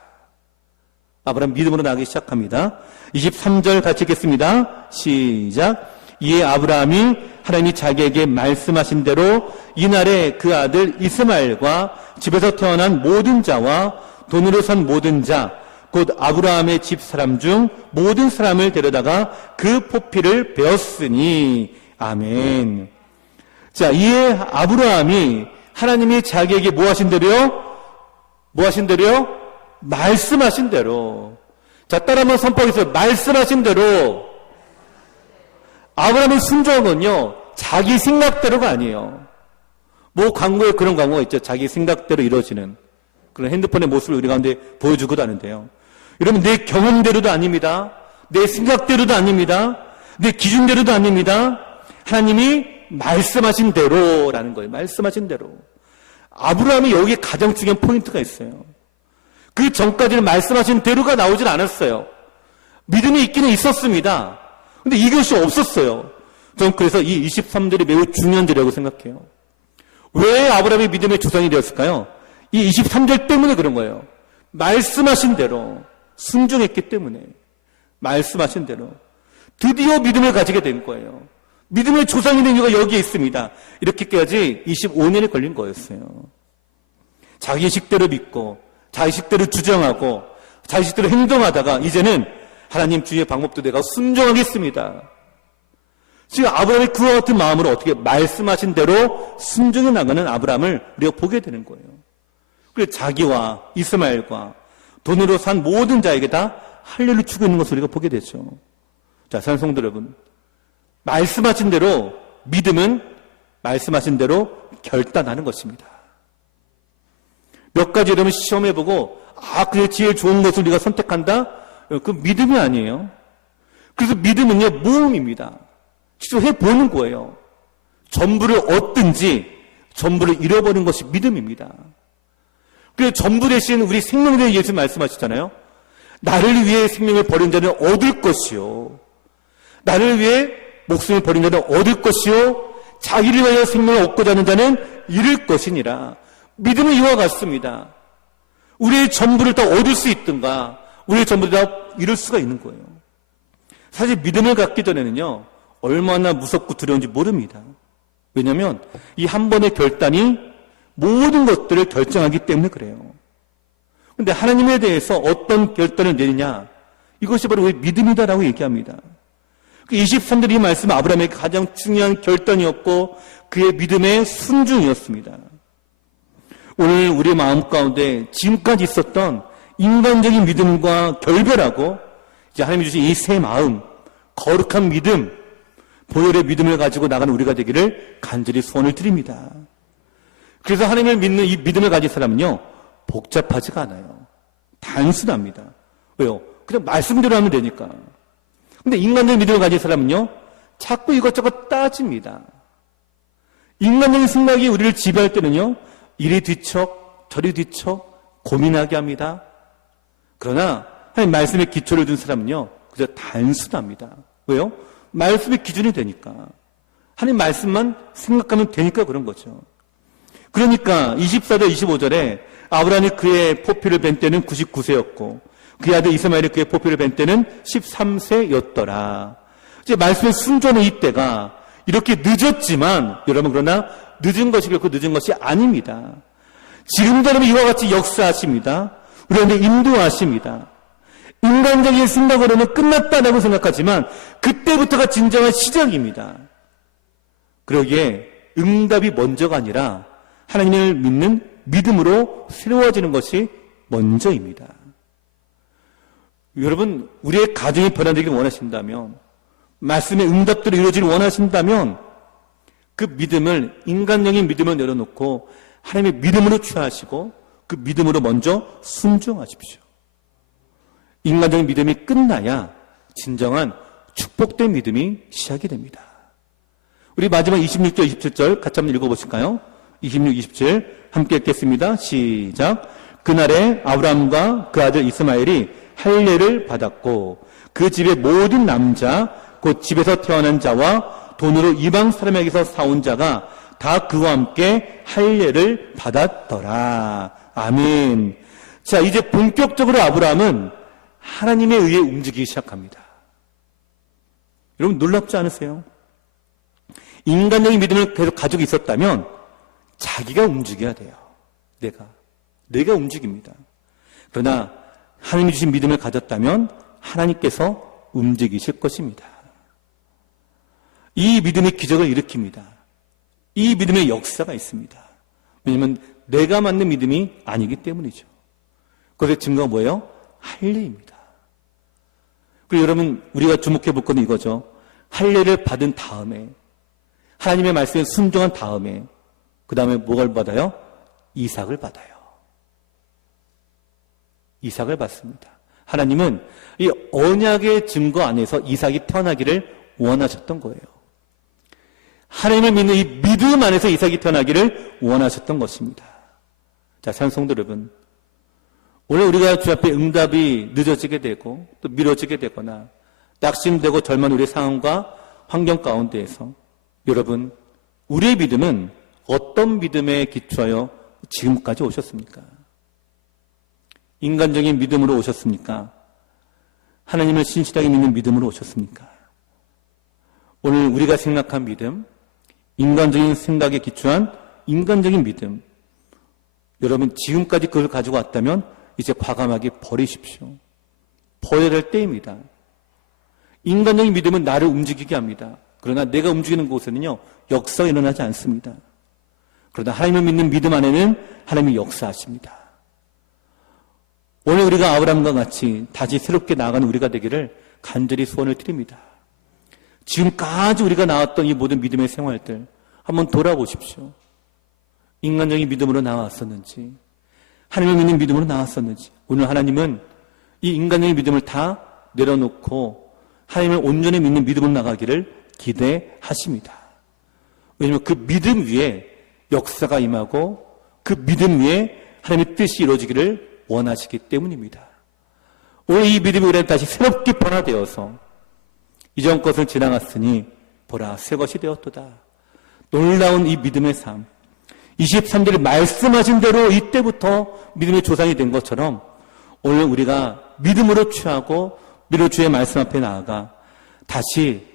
아브라함 믿음으로 나아가기 시작합니다. 23절 같이 읽겠습니다. 시작. 이에 아브라함이 하나님이 자기에게 말씀하신 대로 이날에 그 아들 이스마엘과 집에서 태어난 모든 자와 돈으로 산 모든 자, 곧 아브라함의 집 사람 중 모든 사람을 데려다가 그 포피를 베었으니. 아멘. 자, 이에 아브라함이 하나님이 자기에게 뭐 하신 대로요? 뭐 하신 대로요? 말씀하신 대로. 자, 따라 한번 선포하겠습니다. 말씀하신 대로. 아브라함의 순종한 건요, 자기 생각대로가 아니에요. 뭐 광고에 그런 광고가 있죠. 자기 생각대로 이루어지는 그런 핸드폰의 모습을 우리 가운데 보여주고도 하는데요. 여러분, 내 경험대로도 아닙니다. 내 생각대로도 아닙니다. 내 기준대로도 아닙니다. 하나님이 말씀하신 대로라는 거예요. 말씀하신 대로. 아브라함이 여기에 가장 중요한 포인트가 있어요. 그 전까지는 말씀하신 대로가 나오질 않았어요. 믿음이 있기는 있었습니다. 근데 이것이 없었어요. 저는 그래서 이 23절이 매우 중요한 절이라고 생각해요. 왜 아브라함이 믿음의 조상이 되었을까요? 이 23절 때문에 그런 거예요. 말씀하신 대로 순종했기 때문에, 말씀하신 대로 드디어 믿음을 가지게 된 거예요. 믿음의 조상이 된 이유가 여기에 있습니다. 이렇게까지 25년이 걸린 거였어요. 자기 식대로 믿고 자기 식대로 주장하고 자기 식대로 행동하다가 이제는 하나님 주의 방법도 내가 순종하겠습니다. 지금 아브라함이 그와 같은 마음으로 어떻게 말씀하신 대로 순종해 나가는 아브라함을 우리가 보게 되는 거예요. 그래서 자기와 이스마엘과 돈으로 산 모든 자에게 다 할례를 주고 있는 것을 우리가 보게 되죠. 자, 사랑하는 성도 여러분, 말씀하신 대로 믿음은 말씀하신 대로 결단하는 것입니다. 몇 가지 여러분 시험해보고 그래 제일 좋은 것을 우리가 선택한다? 그 믿음이 아니에요. 그래서 믿음은요, 모험입니다. 직접 해보는 거예요. 전부를 얻든지 전부를 잃어버리는 것이 믿음입니다. 그래서 전부 대신 우리 생명에 대해 예수 말씀하시잖아요. 나를 위해 생명을 버린 자는 얻을 것이요, 나를 위해 목숨을 버린 자는 얻을 것이요, 자기를 위하여 생명을 얻고자 하는 자는 잃을 것이니라. 믿음은 이와 같습니다. 우리의 전부를 다 얻을 수 있든가 우리의 전부를 다 잃을 수가 있는 거예요. 사실 믿음을 갖기 전에는요, 얼마나 무섭고 두려운지 모릅니다. 왜냐하면 이 한 번의 결단이 모든 것들을 결정하기 때문에 그래요. 그런데 하나님에 대해서 어떤 결단을 내리냐, 이것이 바로 우리 믿음이다라고 얘기합니다. 23절 이 말씀은 아브라함에게 가장 중요한 결단이었고 그의 믿음의 순종이었습니다. 오늘 우리의 마음 가운데 지금까지 있었던 인간적인 믿음과 결별하고 이제 하나님이 주신 이 새 마음, 거룩한 믿음, 보혈의 믿음을 가지고 나가는 우리가 되기를 간절히 소원을 드립니다. 그래서 하나님을 믿는 이 믿음을 가진 사람은요, 복잡하지가 않아요. 단순합니다. 왜요? 그냥 말씀대로 하면 되니까. 근데 인간적인 믿음을 가진 사람은요, 자꾸 이것저것 따집니다. 인간적인 생각이 우리를 지배할 때는요, 이리 뒤척 저리 뒤척 고민하게 합니다. 그러나 하나님 말씀에 기초를 둔 사람은요, 그저 단순합니다. 왜요? 말씀의 기준이 되니까. 하나님 말씀만 생각하면 되니까 그런 거죠. 그러니까 24절 25절에 아브라함이 그의 포피를 벤 때는 99세였고 그의 아들 이스마엘이 그의 포피를 벤 때는 13세였더라. 이제 말씀의 순종의 이때가 이렇게 늦었지만 여러분, 그러나 늦은 것이 결코 늦은 것이 아닙니다. 지금도 여러분 이와 같이 역사하십니다. 우리한테 인도하십니다. 인간적인 생각으로는 끝났다라고 생각하지만 그때부터가 진정한 시작입니다. 그러기에 응답이 먼저가 아니라 하나님을 믿는 믿음으로 새로워지는 것이 먼저입니다. 여러분, 우리의 가정이 변화되기를 원하신다면, 말씀의 응답들을 이루어지기를 원하신다면 그 믿음을, 인간적인 믿음을 내려놓고 하나님의 믿음으로 취하시고 그 믿음으로 먼저 순종하십시오. 인간적인 믿음이 끝나야 진정한 축복된 믿음이 시작이 됩니다. 우리 마지막 26절, 27절 같이 한번 읽어보실까요? 26, 27 함께 읽겠습니다. 시작. 그날에 아브라함과 그 아들 이스마엘이 할례를 받았고 그 집의 모든 남자 곧 집에서 태어난 자와 돈으로 이방 사람에게서 사온 자가 다 그와 함께 할례를 받았더라. 아멘. 자, 이제 본격적으로 아브라함은 하나님에 의해 움직이기 시작합니다. 여러분, 놀랍지 않으세요? 인간적인 믿음을 계속 가지고 있었다면 자기가 움직여야 돼요. 내가 움직입니다. 그러나 하나님이 주신 믿음을 가졌다면 하나님께서 움직이실 것입니다. 이 믿음이 기적을 일으킵니다. 이 믿음의 역사가 있습니다. 왜냐하면 내가 맞는 믿음이 아니기 때문이죠. 그것의 증거가 뭐예요? 할례입니다. 그리고 여러분, 우리가 주목해 볼 건 이거죠. 할례를 받은 다음에, 하나님의 말씀에 순종한 다음에, 그 다음에 뭐를 받아요? 이삭을 받아요. 이삭을 받습니다. 하나님은 이 언약의 증거 안에서 이삭이 태어나기를 원하셨던 거예요. 하나님을 믿는 이 믿음 안에서 이삭이 태어나기를 원하셨던 것입니다. 자, 사랑하는 성도 여러분, 오늘 우리가 주 앞에 응답이 늦어지게 되고 또 미뤄지게 되거나 낙심되고 절망 우리의 상황과 환경 가운데에서 여러분, 우리의 믿음은 어떤 믿음에 기초하여 지금까지 오셨습니까? 인간적인 믿음으로 오셨습니까? 하나님을 신실하게 믿는 믿음으로 오셨습니까? 오늘 우리가 생각한 믿음, 인간적인 생각에 기초한 인간적인 믿음, 여러분 지금까지 그걸 가지고 왔다면 이제 과감하게 버리십시오. 버려야 할 때입니다. 인간적인 믿음은 나를 움직이게 합니다. 그러나 내가 움직이는 곳에는요, 역사가 일어나지 않습니다. 그러나 하나님을 믿는 믿음 안에는 하나님이 역사하십니다. 오늘 우리가 아브라함과 같이 다시 새롭게 나아가는 우리가 되기를 간절히 소원을 드립니다. 지금까지 우리가 나왔던 이 모든 믿음의 생활들 한번 돌아보십시오. 인간적인 믿음으로 나왔었는지, 하나님을 믿는 믿음으로 나왔었는지, 오늘 하나님은 이 인간적인 믿음을 다 내려놓고 하나님을 온전히 믿는 믿음으로 나가기를 기대하십니다. 왜냐하면 그 믿음 위에 역사가 임하고 그 믿음 위에 하나님의 뜻이 이루어지기를 원하시기 때문입니다. 오늘 이 믿음이 우리한테 다시 새롭게 변화되어서 이전 것을 지나갔으니 보라 새 것이 되었도다. 놀라운 이 믿음의 삶, 23절에 말씀하신 대로 이때부터 믿음의 조상이 된 것처럼 오늘 우리가 믿음으로 취하고 믿음으로 주의 말씀 앞에 나아가 다시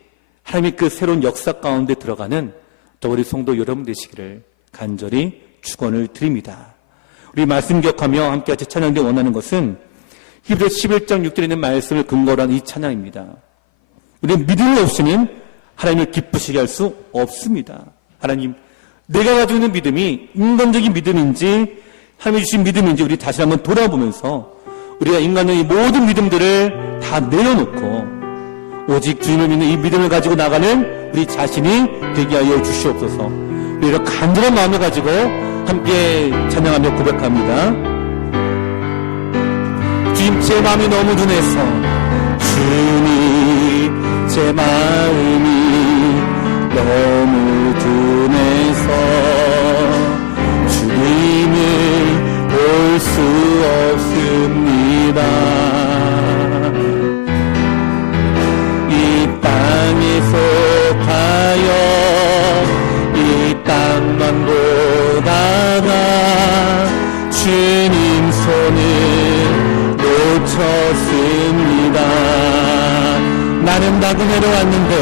하나님의 그 새로운 역사 가운데 들어가는 또 우리 성도 여러분 되시기를 간절히 축원을 드립니다. 우리 말씀 기억하며 함께 같이 찬양되기 원하는 것은 히브리서 11장 6절에 있는 말씀을 근거로 한 이 찬양입니다. 우리는 믿음이 없이는 하나님을 기쁘시게 할 수 없습니다. 하나님, 내가 가지고 있는 믿음이 인간적인 믿음인지 하나님이 주신 믿음인지 우리 다시 한번 돌아보면서 우리가 인간적인 모든 믿음들을 다 내려놓고 오직 주님을 믿는 이 믿음을 가지고 나가는 우리 자신이 되게 하여 주시옵소서. 우리가 간절한 마음을 가지고 함께 찬양하며 고백합니다. 주님, 제 마음이 너무 둔해서 주님, 제 마음이 너무 둔해서 주님을 볼 수 없습니다. 이 땅에 속하여 이 땅만 보다가 주님 손을 놓쳤습니다. 나는 나그네로 왔는데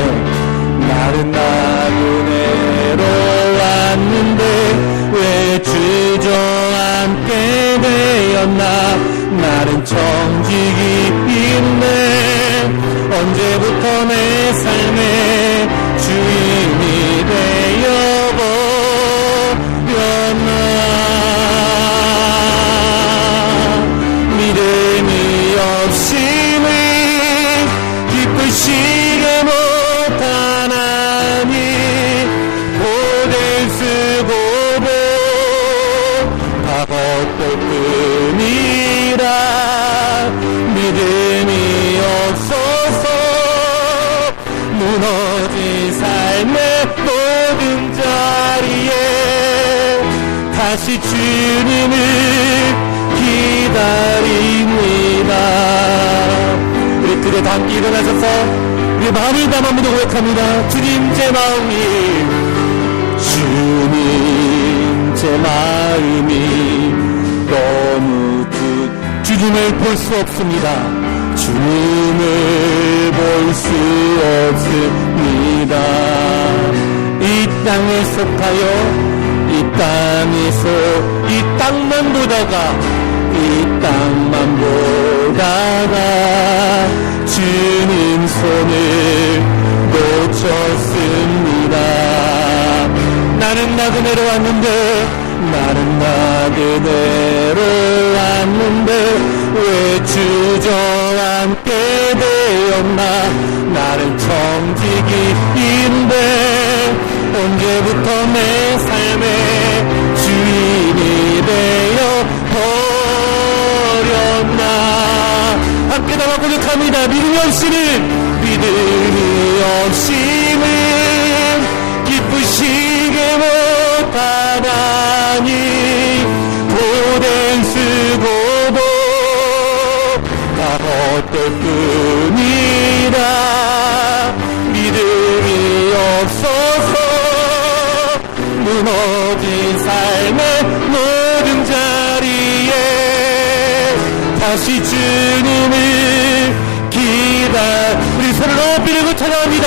왜 주저앉게 되었나. 나는 청지기인데 언제부터 내 삶의 주인이 되어버렸나. 믿음이 없이는 기쁘시게 못하나니 고될 쓰고 다 헛될 뿐이라. 믿음이 없어서 무너진 삶의 모든 자리에 다시 주님을 기다립니다. 우리 그대 다 함께 일어나셔서 우리 마음을 담아 고백합니다. 주님, 제 마음이 너무 주님을 볼 수 없습니다. 주님을 볼 수 없습니다. 이 땅에 속하여 이 땅만 보다가 주님 손을 놓쳤습니다. 나는 나그네로 왔는데 왜 주저앉게 되었나. 나는 청지기인데 언제부터 내 삶의 주인이 되어버렸나. 함께 나와 고백합니다. 믿음이 없이는 기쁘시게 못하다니 고된 쓰고도 다 헛될 뿐이라. 믿음이 없어서 무너진 삶의 모든 자리에 다시 주님을 우리 손을 높이고 찬양합니다.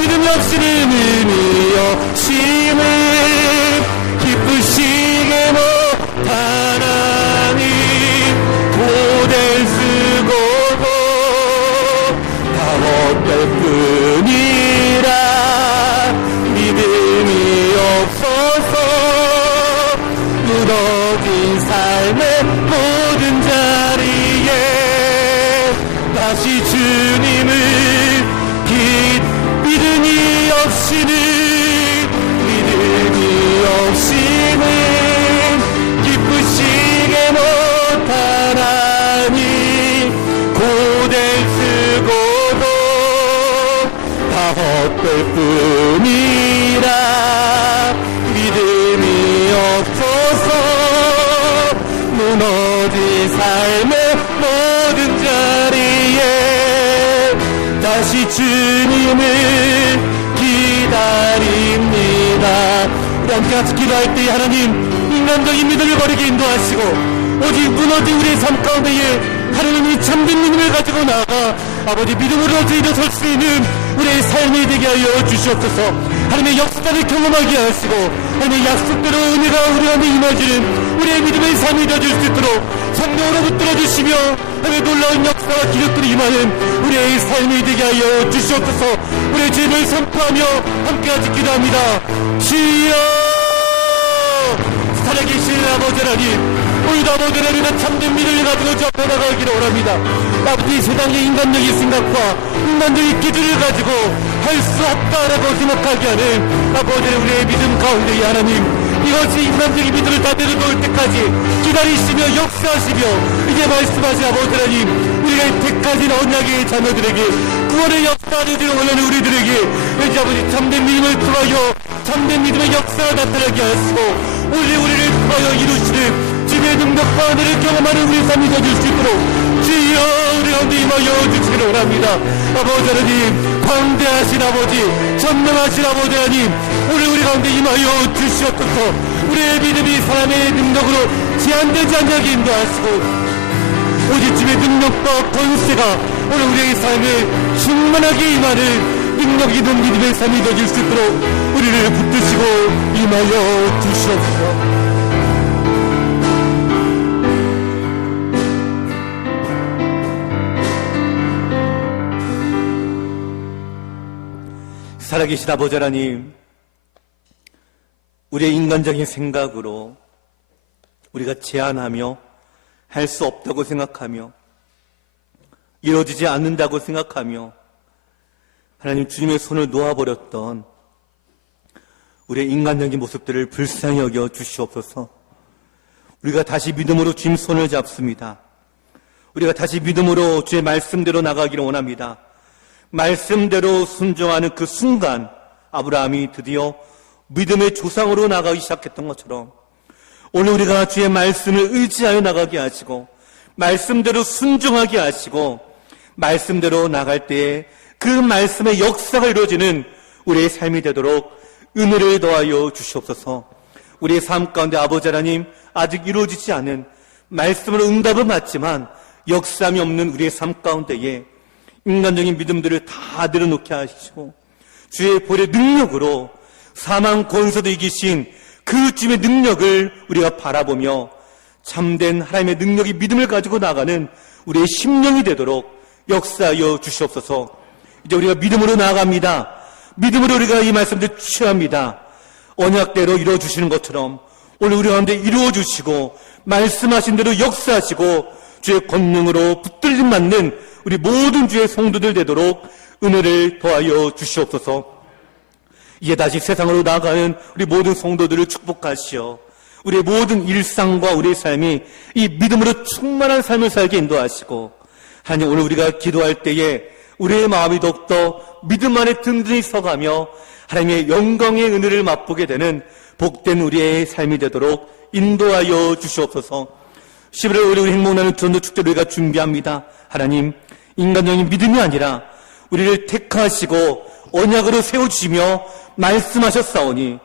믿음이 없이는 기쁘시게 못하나니 고될 쓰고도 다 헛될 뿐이라. 믿음이 없어서 무너진 삶의 모든 자리에 다시 주님을 믿음이 없이는 기쁘시게 못하나니 고될 쓰고도 다 헛될 뿐이라. 믿음이 없어서 무너진 삶의 모든 자리에 다시 주님을 기다립니다. 우리 함께 같이 기도할 때 하나님, 인간적인 믿음을 버리게 인도하시고 오직 무너진 우리의 삶 가운데에 하나님이 참된 믿음을 가지고 나아가 아버지 믿음으로 일어설 수 있는 우리의 삶이 되게 하여 주시옵소서. 하나님의 역사를 경험하게 하시고 하나님의 약속대로 은혜가 우리 안에 임하지는 우리의 믿음의 삶이 되어줄 수 있도록 성령으로 붙들어 주시며 하나님의 놀라운 역사와 기적들이 임하는 우리의 삶이 되게 하여 주시옵소서. 우리의 죄를 선포하며 함께하지 기도합니다. 주여, 살아계신 아버지 하나님, 오늘도 아버지 하나님의 참된 믿음을 가지고 저 앞에 나가기를 원합니다. 아버지, 세상의 인간적인 생각과 인간적인 기준을 가지고 할 수 없다라고 생각하게 하는 아버지 우리의 믿음 가운데 하나님, 이것이 인간적인 믿음을 다 내려놓을 때까지 기다리시며 역사하시며 이제 말씀하신 아버지 하나님, 우리가 택하신 언약의 자녀들에게 구원의 역사를 원하는 우리들에게 이제 아버지 참된 믿음을 통하여 참된 믿음의 역사가 나타나게 하시고 우리를 통하여 이루시는 주의 능력과 은혜를 경험하는 우리 삶이 되어줄 수 있도록 주여 우리 가운데 임하여 주시기를 원합니다. 아버지 하나님, 광대하신 아버지, 전능하신 아버지 하나님, 오늘 우리 가운데 임하여 주시옵소서. 우리의 믿음이 사람의 능력으로 제한되지 않게 인도하시고 오직 주의 능력과 권세가 오늘 우리의 삶에 충만하게 임하는 능력 있는 믿음의 삶이 되어줄 수 있도록 우리를 붙드시고 임하여 주시옵소서. 살아계신 아버지 하나님, 우리의 인간적인 생각으로 우리가 제한하며 할 수 없다고 생각하며 이루어지지 않는다고 생각하며 하나님 주님의 손을 놓아버렸던 우리의 인간적인 모습들을 불쌍히 여겨 주시옵소서. 우리가 다시 믿음으로 주님 손을 잡습니다. 우리가 다시 믿음으로 주의 말씀대로 나가기를 원합니다. 말씀대로 순종하는 그 순간 아브라함이 드디어 믿음의 조상으로 나가기 시작했던 것처럼 오늘 우리가 주의 말씀을 의지하여 나가게 하시고 말씀대로 순종하게 하시고 말씀대로 나갈 때에 그 말씀의 역사가 이루어지는 우리의 삶이 되도록 은혜를 더하여 주시옵소서. 우리의 삶 가운데 아버지 하나님, 아직 이루어지지 않은 말씀으로 응답은 맞지만 역사함이 없는 우리의 삶 가운데에 인간적인 믿음들을 다 내려놓게 하시고 주의 볼의 능력으로 사망 권세도 이기신 그 주님의 능력을 우리가 바라보며 참된 하나님의 능력이 믿음을 가지고 나가는 우리의 심령이 되도록 역사하여 주시옵소서. 이제 우리가 믿음으로 나아갑니다. 믿음으로 우리가 이 말씀들 취합니다. 언약대로 이루어주시는 것처럼 오늘 우리 가운데 이루어주시고 말씀하신 대로 역사하시고 주의 권능으로 붙들림 맞는 우리 모든 주의 성도들 되도록 은혜를 더하여 주시옵소서. 이제 다시 세상으로 나아가는 우리 모든 성도들을 축복하시어 우리의 모든 일상과 우리의 삶이 이 믿음으로 충만한 삶을 살게 인도하시고 하나님, 오늘 우리가 기도할 때에 우리의 마음이 더욱더 믿음 안에 든든히 서가며 하나님의 영광의 은혜를 맛보게 되는 복된 우리의 삶이 되도록 인도하여 주시옵소서. 11월 우리 행복나는 전도축제를 우리가 준비합니다. 하나님, 인간적인 믿음이 아니라 우리를 택하시고 언약으로 세워주시며 말씀하셨사오니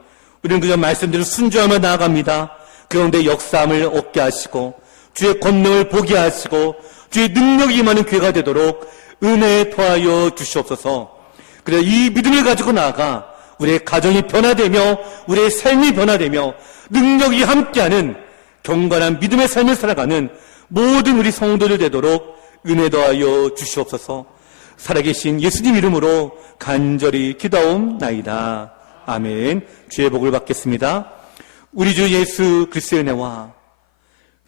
우리는 그저 말씀대로 순종하며 나아갑니다. 그 가운데 역사함을 얻게 하시고 주의 권능을 보게 하시고 주의 능력이 임하는 기회가 되도록 은혜에 더하여 주시옵소서. 그래서 이 믿음을 가지고 나아가 우리의 가정이 변화되며 우리의 삶이 변화되며 능력이 함께하는 경건한 믿음의 삶을 살아가는 모든 우리 성도들 되도록 은혜 더하여 주시옵소서. 살아계신 예수님 이름으로 간절히 기도하옵나이다. 아멘. 주의 복을 받겠습니다. 우리 주 예수 그리스도의 은혜와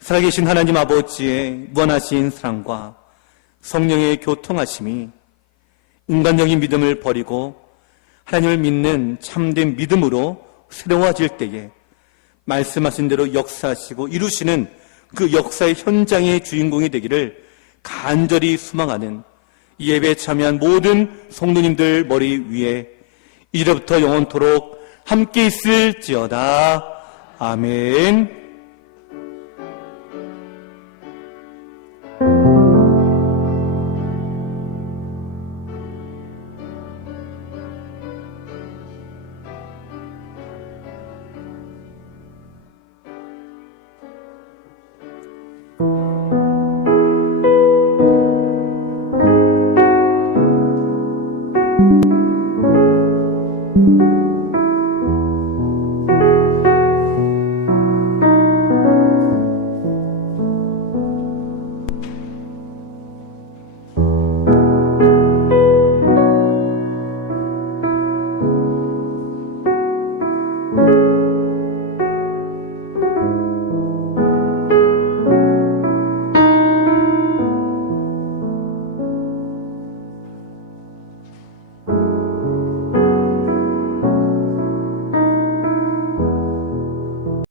살아계신 하나님 아버지의 무한하신 사랑과 성령의 교통하심이 인간적인 믿음을 버리고 하나님을 믿는 참된 믿음으로 새로워질 때에 말씀하신 대로 역사하시고 이루시는 그 역사의 현장의 주인공이 되기를 간절히 소망하는 이 예배에 참여한 모든 성도님들 머리 위에 이제부터 영원토록 함께 있을지어다. 아멘.